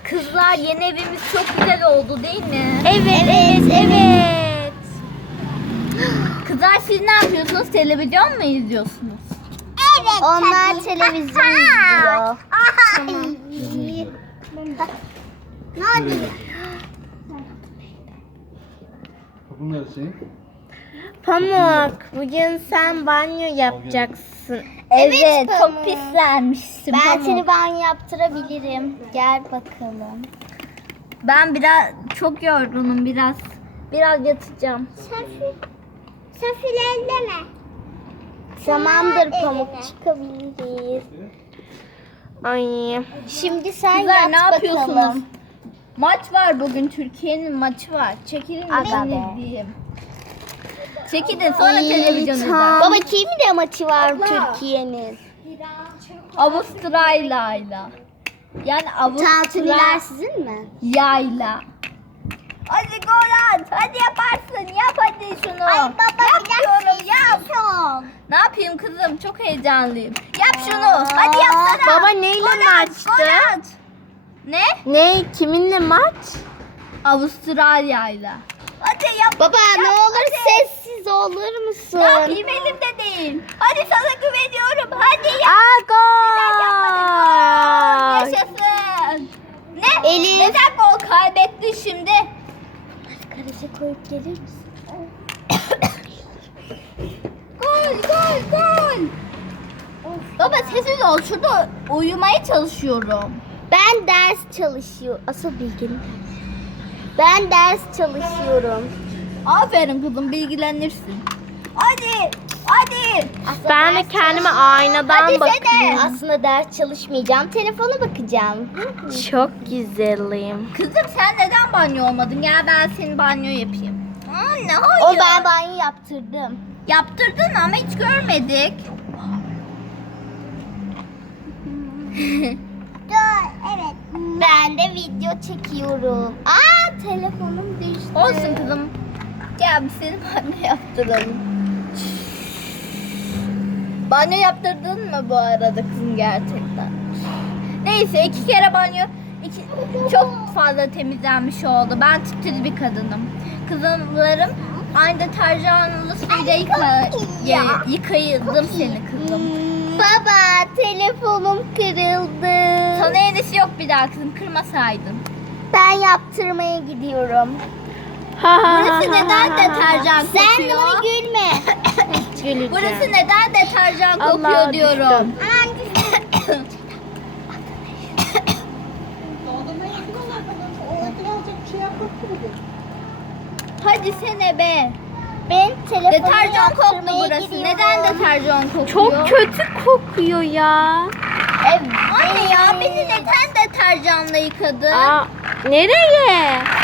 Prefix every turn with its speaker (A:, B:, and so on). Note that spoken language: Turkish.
A: Kızlar yeni evimiz çok güzel oldu değil mi?
B: Evet.
A: Kızlar siz ne yapıyorsunuz? Televizyon mu izliyorsunuz?
C: Evet.
B: Onlar televizyon izliyor.
C: Tamam. Ne oluyor?
D: Kapının neresi?
B: Pamuk, bugün sen banyo yapacaksın.
A: Evet,
C: Pamuk.
A: çok pislenmişsin.
C: Ben
A: Pamuk.
C: seni banyo yaptırabilirim. Gel bakalım.
A: Ben biraz çok yorgunum biraz. Biraz yatacağım.
C: Safil elleme. Tamamdır Pamuk, çıkabiliriz.
B: Ay.
C: Şimdi sen
A: Kızlar
C: yat
A: ne yapıyorsunuz?
C: bakalım.
A: Maç var bugün, Türkiye'nin maçı var. Çekilin
C: Aga
A: ben
C: be.
A: izleyeyim. Çekilin sonra
B: İyi,
A: televizyon
B: tamam.
A: izler.
C: Baba kimin maçı var Türkiye'nin?
A: Avustralya'yla. Yani
C: Tantuniler sizin mi?
A: Avustralya'yla. Hadi gol at. Hadi yaparsın. Yap hadi şunu.
C: Ay baba
A: Yap diyorum, yap.
C: Çok.
A: Ne yapayım kızım? Çok heyecanlıyım. Yap şunu. Hadi yapsana.
B: Baba neyle
A: Gol at,
B: maçtı?
A: gol at. Ne?
B: Ne? Kiminle maç?
A: Avustralya'yla. Hadi yap.
C: Baba ne
A: Yap,
C: olur
A: hadi.
C: sessiz olur musun?
A: Ne yapayım elimde değil. Hadi sana güveniyorum. Hadi yap.
B: Aa, gol!
A: Yaşasın. Ne?
C: Elif.
A: Neden gol kaybetti şimdi?
C: Garaja koyup gelir misin?
A: Gol. Baba sessiz ol. Şurada uyumaya çalışıyorum.
C: Ben ders çalışıyorum. Asıl bilgin. Ben ders çalışıyorum.
A: Aferin kızım, bilgilenirsin. Hadi.
C: Aslında
B: Ben de
C: ders
B: kendime aynadan
A: Hadi
B: bakayım.
A: sene.
C: Aslında ders çalışmayacağım. Telefona bakacağım.
B: Çok güzelim.
A: Kızım sen neden banyo olmadın? Gel ben senin banyo yapayım. Anne hayır.
C: O ben banyo yaptırdım.
A: Yaptırdın ama hiç görmedik.
C: Evet. Ben de video çekiyorum. Aa telefonum düştü.
A: Olsun kızım. Gel biz senin banyo yaptıralım. Banyo yaptırdın mı bu arada kızım gerçekten? Neyse 2 kere banyo çok fazla temizlenmiş oldu. Ben titiz bir kadınım. Kızımlarım aynı deterjanlı suyla yıkadım seni kızım.
C: Baba telefonum kırıldı.
A: Sana yenisi yok bir daha kızım, kırmasaydın.
C: Ben yaptırmaya gidiyorum.
A: Burası neden deterjan
C: Sen
A: kokuyor?
C: Nuri gülme.
B: Güleceğim.
A: Burası neden deterjan
B: Allah
A: kokuyor diyorum. Hadi sene be.
C: Ben telefonu
A: Deterjan koktu
C: yaptırmaya
A: burası.
C: gidiyorum.
A: Neden deterjan kokuyor?
B: Çok kötü kokuyor ya.
C: Evet.
A: Anne ya beni neden deterjanla yıkadın?
B: Aa, nereye?